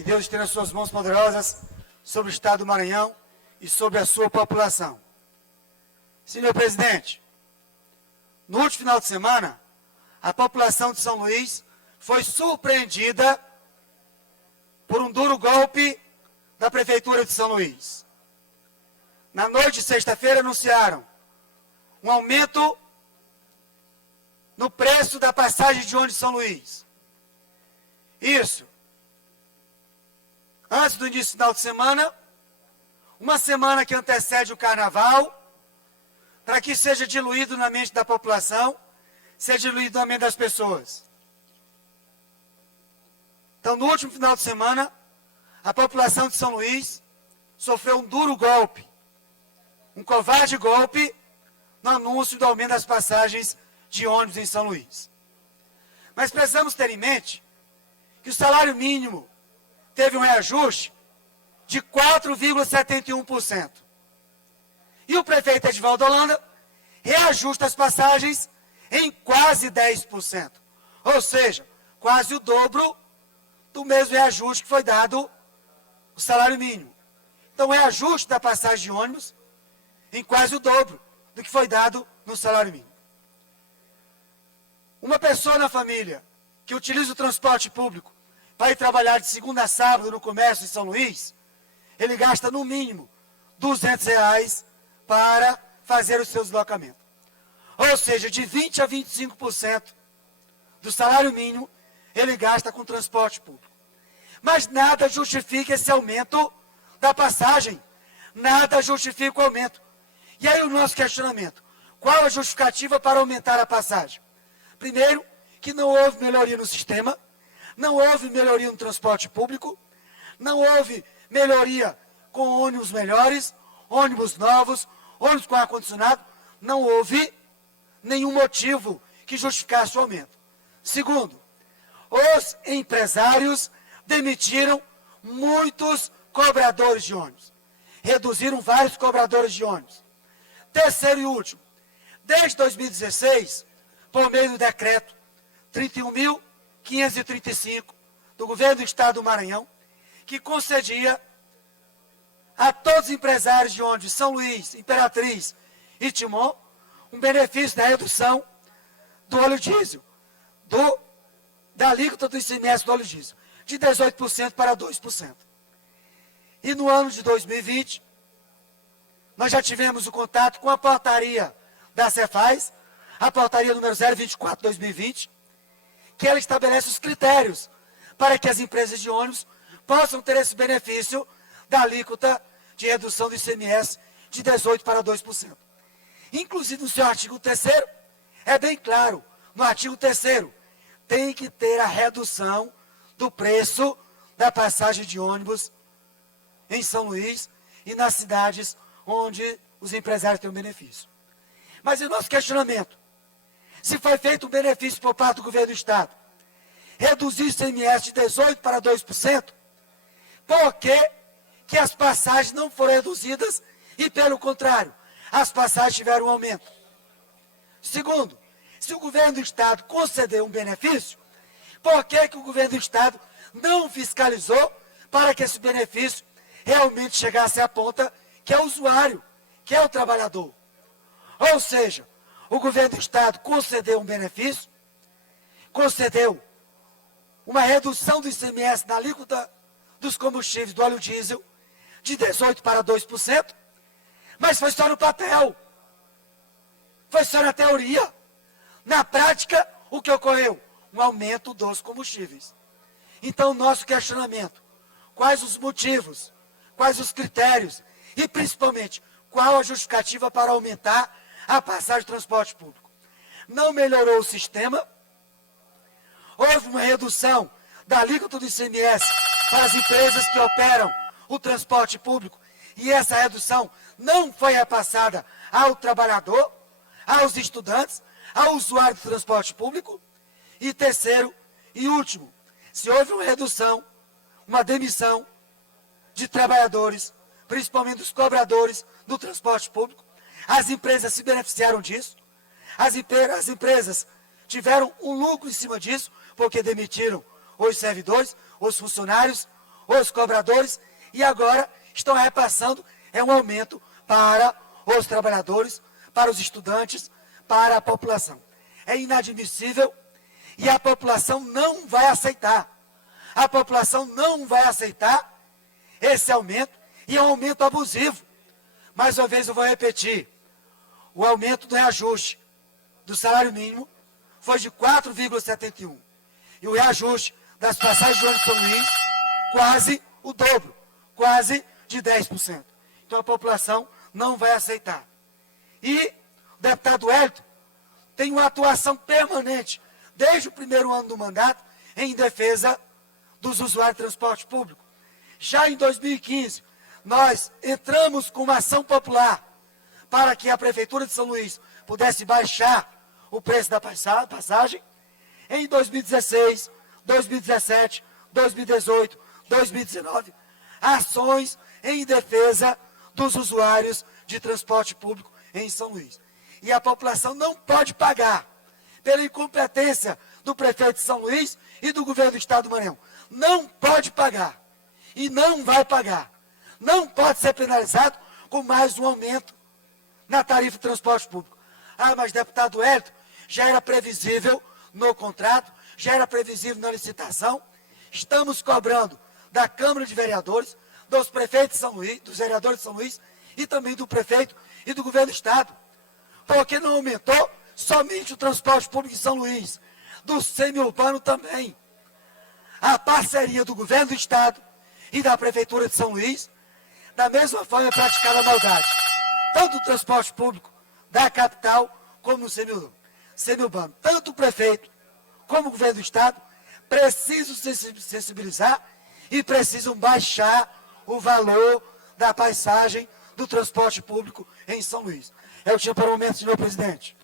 Que Deus esteja nas suas mãos poderosas sobre o estado do Maranhão e sobre a sua população. Senhor presidente, no último final de semana, a população de São Luís foi surpreendida por um duro golpe da Prefeitura de São Luís. Na noite de sexta-feira anunciaram um aumento no preço da passagem de ônibus de São Luís. Isso, antes do início do final de semana, uma semana que antecede o carnaval, para que seja diluído na mente da população, seja diluído na mente das pessoas. Então, no último final de semana, a população de São Luís sofreu um duro golpe, um covarde golpe no anúncio do aumento das passagens de ônibus em São Luís. Mas precisamos ter em mente que o salário mínimo teve um reajuste de 4,71%. E o prefeito Edivaldo Holanda reajusta as passagens em quase 10%. Ou seja, quase o dobro do mesmo reajuste que foi dado o salário mínimo. Então, o reajuste da passagem de ônibus em quase o dobro do que foi dado no salário mínimo. Uma pessoa na família que utiliza o transporte público para ir trabalhar de segunda a sábado no comércio em São Luís, ele gasta no mínimo R$200 para fazer o seu deslocamento. Ou seja, de 20% a 25% do salário mínimo ele gasta com transporte público. Mas nada justifica esse aumento da passagem, nada justifica o aumento. E aí o nosso questionamento, qual a justificativa para aumentar a passagem? Primeiro, que não houve melhoria no sistema, não houve melhoria no transporte público, não houve melhoria com ônibus melhores, ônibus novos, ônibus com ar-condicionado, não houve nenhum motivo que justificasse o aumento. Segundo, os empresários demitiram muitos cobradores de ônibus, reduziram vários cobradores de ônibus. Terceiro e último, desde 2016, por meio do decreto 31.535 do governo do estado do Maranhão, que concedia a todos os empresários de ônibus, São Luís, Imperatriz e Timon, um benefício da redução do óleo diesel, da alíquota do ICMS do óleo diesel, de 18% para 2%. E no ano de 2020, nós já tivemos o contato com a portaria da Cefaz, a portaria número 024/2020, que ela estabelece os critérios para que as empresas de ônibus possam ter esse benefício da alíquota de redução do ICMS de 18% para 2%. Inclusive, no seu artigo 3º, é bem claro, no artigo 3º, tem que ter a redução do preço da passagem de ônibus em São Luís e nas cidades onde os empresários têm um benefício. Mas o nosso questionamento, se foi feito um benefício por parte do governo do estado, reduzir o ICMS de 18% para 2%, por que as passagens não foram reduzidas e, pelo contrário, as passagens tiveram um aumento? Segundo, se o governo do estado concedeu um benefício, por que o governo do estado não fiscalizou para que esse benefício realmente chegasse à ponta que é o usuário, que é o trabalhador? Ou seja, o governo do estado concedeu um benefício, concedeu uma redução do ICMS na alíquota dos combustíveis do óleo diesel de 18% para 2%, mas foi só no papel, foi só na teoria. Na prática, o que ocorreu? Um aumento dos combustíveis. Então, nosso questionamento, quais os motivos, quais os critérios e, principalmente, qual a justificativa para aumentar a passagem de transporte público? Não melhorou o sistema, houve uma redução da alíquota do ICMS para as empresas que operam o transporte público e essa redução não foi repassada ao trabalhador, aos estudantes, ao usuário do transporte público. E terceiro e último, se houve uma redução, uma demissão de trabalhadores, principalmente dos cobradores do transporte público, as empresas se beneficiaram disso, as empresas tiveram um lucro em cima disso, porque demitiram os servidores, os funcionários, os cobradores e agora estão repassando um aumento para os trabalhadores, para os estudantes, para a população. É inadmissível e a população não vai aceitar. A população não vai aceitar esse aumento e é um aumento abusivo. Mais uma vez eu vou repetir, o aumento do reajuste do salário mínimo foi de 4,71. E o reajuste das passagens de ônibus São Luís, quase o dobro, quase de 10%. Então a população não vai aceitar. E o deputado Hélito tem uma atuação permanente, desde o primeiro ano do mandato, em defesa dos usuários de transporte público. Já em 2015, nós entramos com uma ação popular para que a Prefeitura de São Luís pudesse baixar o preço da passagem. Em 2016, 2017, 2018, 2019, ações em defesa dos usuários de transporte público em São Luís. E a população não pode pagar pela incompetência do prefeito de São Luís e do governo do estado do Maranhão. Não pode pagar. E não vai pagar. Não pode ser penalizado com mais um aumento na tarifa de transporte público. Ah, mas deputado Hélito, já era previsível no contrato, já era previsível na licitação. Estamos cobrando da Câmara de Vereadores, dos prefeitos de São Luís, dos vereadores de São Luís e também do prefeito e do governo do estado. Porque não aumentou somente o transporte público em São Luís, do semiurbano também. A parceria do governo do estado e da prefeitura de São Luís, da mesma forma é praticada a maldade. Tanto o transporte público da capital como no semiurbano. Tanto o prefeito como o governo do estado precisam se sensibilizar e precisam baixar o valor da passagem do transporte público em São Luís. É o que tinha para o momento, senhor presidente.